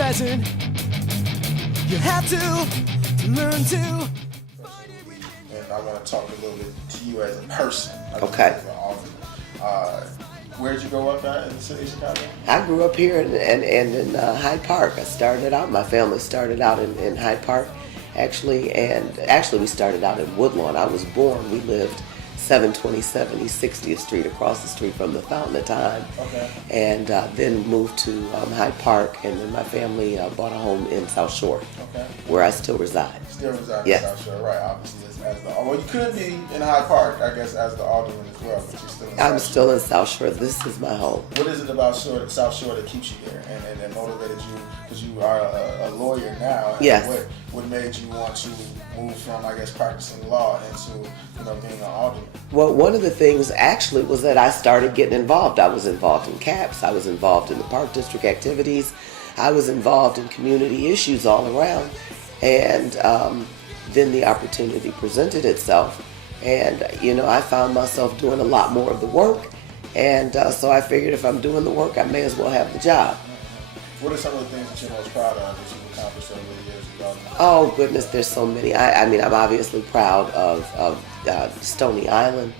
present. You have to learn to. And I want to talk a little bit to you as a person. Okay. As an author. Where'd you grow up at in the city of Chicago? I grew up here in Hyde Park. I started out, my family started out in Hyde Park, actually, and we started out in Woodlawn. I was born, we lived 727 East 60th Street, across the street from the Fountain of Time. Okay. And then moved to Hyde Park, and then my family bought a home in South Shore, Okay. where I still reside. Still reside Yes. in South Shore, right? Obviously, as the well, you could be in Hyde Park, I guess, as the alderman as well, but you're still in South I'm Shore. still in South Shore. This is my home. What is it about South Shore that keeps you there and motivated you? Because you are a lawyer now. And Yes. What made you want to move from, I guess, practicing law into, being an alderman? Well, one of the things actually was that I started getting involved. I was involved in CAPS. I was involved in the Park District activities. I was involved in community issues all around. And then the opportunity presented itself. And, I found myself doing a lot more of the work. And so I figured if I'm doing the work, I may as well have the job. What are some of the things that you're most proud of that you've accomplished over the years? Oh, goodness, there's so many. I mean, I'm obviously proud of Stony Island.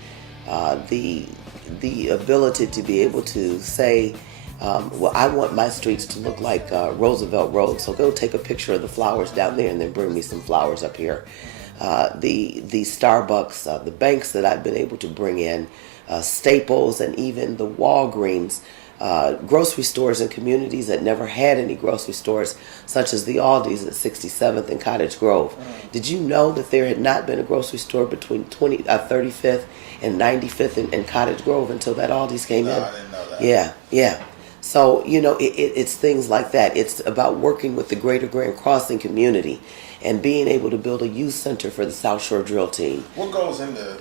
The ability to be able to say, well, I want my streets to look like Roosevelt Road, so go take a picture of the flowers down there and then bring me some flowers up here. The Starbucks, the banks that I've been able to bring in, Staples, and even the Walgreens, grocery stores in communities that never had any grocery stores, such as the Aldi's at 67th and Cottage Grove. Did you know that there had not been a grocery store between 35th and 95th and Cottage Grove until that Aldi's came in? I didn't know that. Yeah. So, it's things like that. It's about working with the Greater Grand Crossing community and being able to build a youth center for the South Shore drill team. What goes into,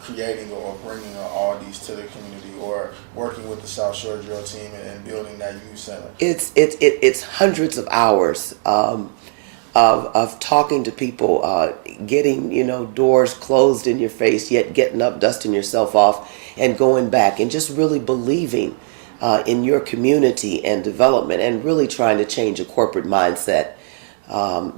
creating or bringing Aldi's to the community, or working with the South Shore drill team and building that youth center? It's hundreds of hours of talking to people, getting, doors closed in your face, yet getting up, dusting yourself off, and going back, and just really believing in your community and development, and really trying to change a corporate mindset.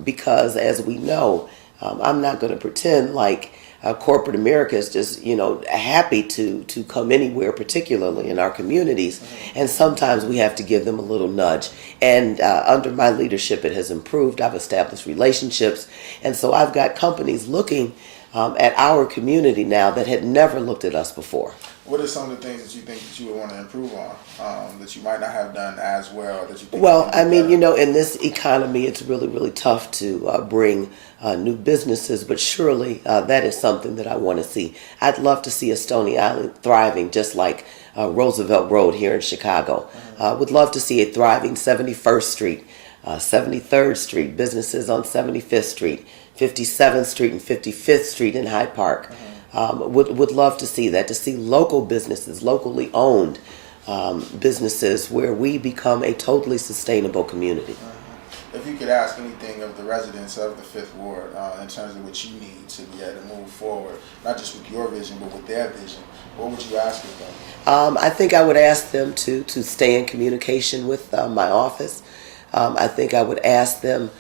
Because as we know, I'm not going to pretend like corporate America is just, happy to come anywhere, particularly in our communities. And sometimes we have to give them a little nudge. And under my leadership, it has improved. I've established relationships. And so I've got companies looking at our community now that had never looked at us before. What are some of the things that you think that you would want to improve on, that you might not have done as well? That you think Well, I mean, in this economy, it's really, really tough to bring new businesses, but surely that is something that I want to see. I'd love to see a Stony Island thriving just like Roosevelt Road here in Chicago. Would love to see a thriving 71st Street, 73rd Street, businesses on 75th Street, 57th Street and 55th Street in Hyde Park. Would love to see that, to see local businesses, locally owned businesses, where we become a totally sustainable community. If you could ask anything of the residents of the Fifth Ward in terms of what you need to be able to move forward, not just with your vision, but with their vision, what would you ask of them? I think I would ask them to stay in communication with my office. I think I would ask them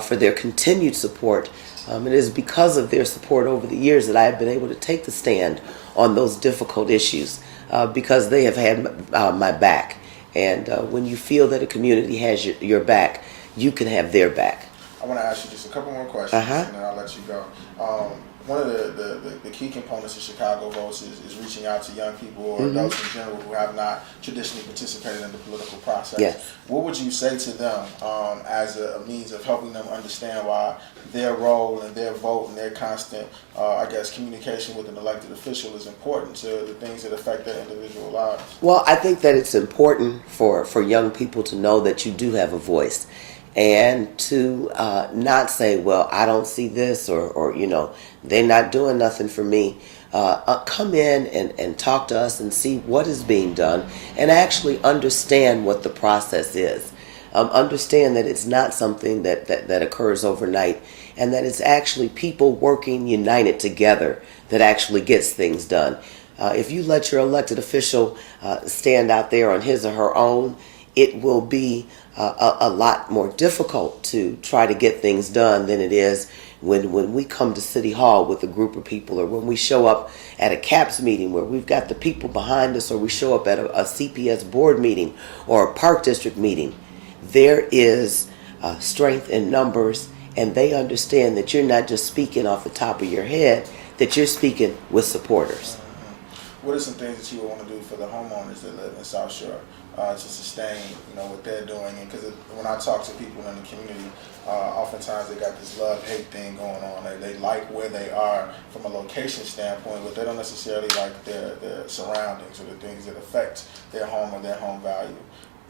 for their continued support. It is because of their support over the years that I have been able to take the stand on those difficult issues, because they have had my back. And when you feel that a community has your back, you can have their back. I want to ask you just a couple more questions, and then I'll let you go. One of the key components of Chicago Votes is reaching out to young people or adults in general who have not traditionally participated in the political process. Yes. What would you say to them as a means of helping them understand why their role and their vote and their constant, communication with an elected official is important to the things that affect their individual lives? Well, I think that it's important for young people to know that you do have a voice. And to not say, well, I don't see this, or they're not doing nothing for me. Come in and talk to us and see what is being done, and actually understand what the process is. Understand that it's not something that occurs overnight, and that it's actually people working united together that actually gets things done. If you let your elected official stand out there on his or her own, it will be a lot more difficult to try to get things done than it is when we come to City Hall with a group of people, or when we show up at a CAPS meeting where we've got the people behind us, or we show up at a CPS board meeting or a Park District meeting. There is strength in numbers, and they understand that you're not just speaking off the top of your head, that you're speaking with supporters. What are some things that you would want to do for the homeowners that live in South Shore to sustain, what they're doing? Because when I talk to people in the community, oftentimes they got this love-hate thing going on. They like where they are from a location standpoint, but they don't necessarily like their surroundings or the things that affect their home or their home value.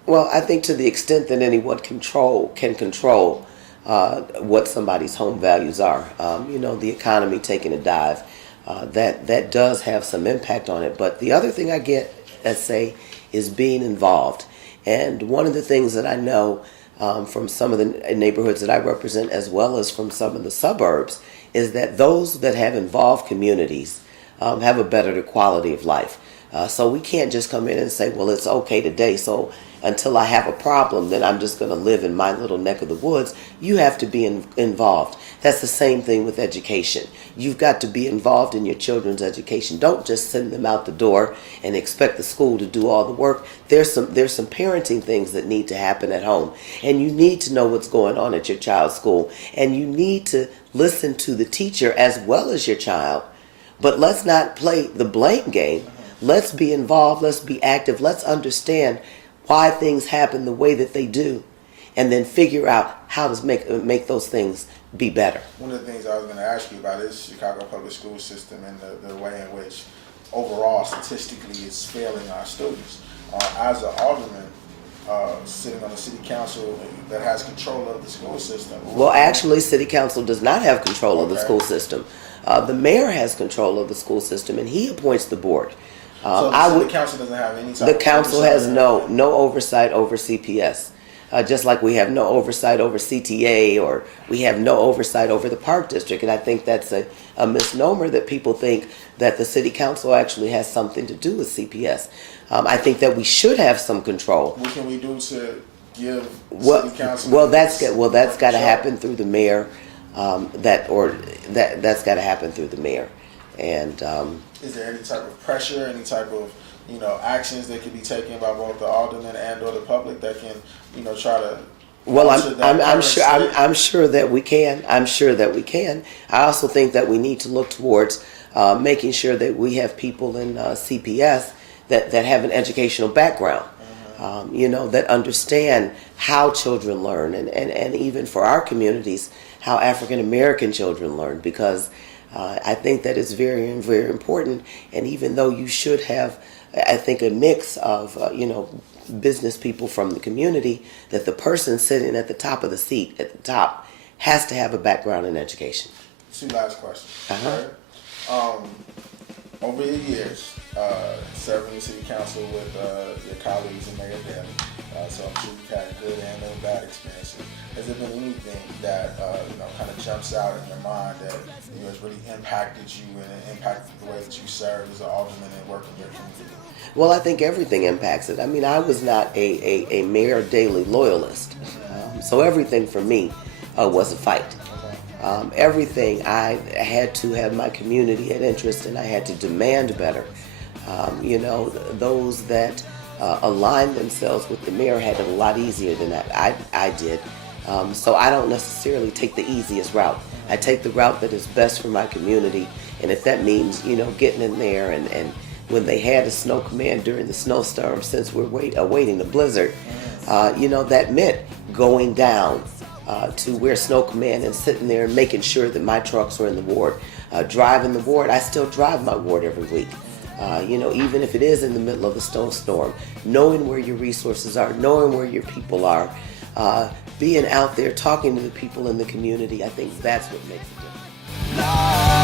Well, I think to the extent that anyone can control what somebody's home values are, the economy taking a dive, that does have some impact on it. But the other thing I say is being involved. And one of the things that I know from some of the neighborhoods that I represent, as well as from some of the suburbs, is that those that have involved communities have a better quality of life. So we can't just come in and say, well, it's okay today, so until I have a problem, then I'm just going to live in my little neck of the woods. You have to be involved. That's the same thing with education. You've got to be involved in your children's education. Don't just send them out the door and expect the school to do all the work. There's some parenting things that need to happen at home, and you need to know what's going on at your child's school, and you need to listen to the teacher as well as your child. But let's not play the blame game. Let's be involved. Let's be active. Let's understand why things happen the way that they do, and then figure out how to make those things be better. One of the things I was going to ask you about is Chicago public school system and the way in which overall statistically it's failing our students. As an alderman sitting on the city council that has control of the school system. Well, actually, city council does not have control of the school system. The mayor has control of the school system, and he appoints the board. So the council doesn't have any type The of council oversight has no oversight over CPS. Just like we have no oversight over CTA, or we have no oversight over the Park District. And I think that's a misnomer, that people think that the city council actually has something to do with CPS. I think that we should have some control. What can we do to give city council? Well, that's got to happen through the mayor. That's got to happen through the mayor. And is there any type of pressure, any type of actions that could be taken by both the aldermen and or the public that can try to? Well, I'm sure that we can. I'm sure that we can. I also think that we need to look towards making sure that we have people in CPS that have an educational background. That understand how children learn, and even for our communities, how African American children learn, because I think that is very, very important. And even though you should have, I think, a mix of, business people from the community, that the person sitting at the top of the seat, at the top, has to have a background in education. Two last questions. Right? Over the years, serving the city council with your colleagues and Mayor Daley, so I'm sure you've had good and no bad experiences. Has there been anything that kind of jumps out in your mind that has really impacted you and impacted the way that you serve as an alderman and work in your community? Well, I think everything impacts it. I mean, I was not a Mayor Daley loyalist, so everything for me was a fight. Everything, I had to have my community at interest, and I had to demand better. Those that aligned themselves with the mayor had it a lot easier than I did. So I don't necessarily take the easiest route. I take the route that is best for my community, and if that means, getting in there and when they had a snow command during the snowstorm, since we're awaiting the blizzard, that meant going down to where snow command and sitting there and making sure that my trucks were in the ward. Driving the ward, I still drive my ward every week. Even if it is in the middle of a snowstorm, knowing where your resources are, knowing where your people are, being out there talking to the people in the community, I think that's what makes a difference.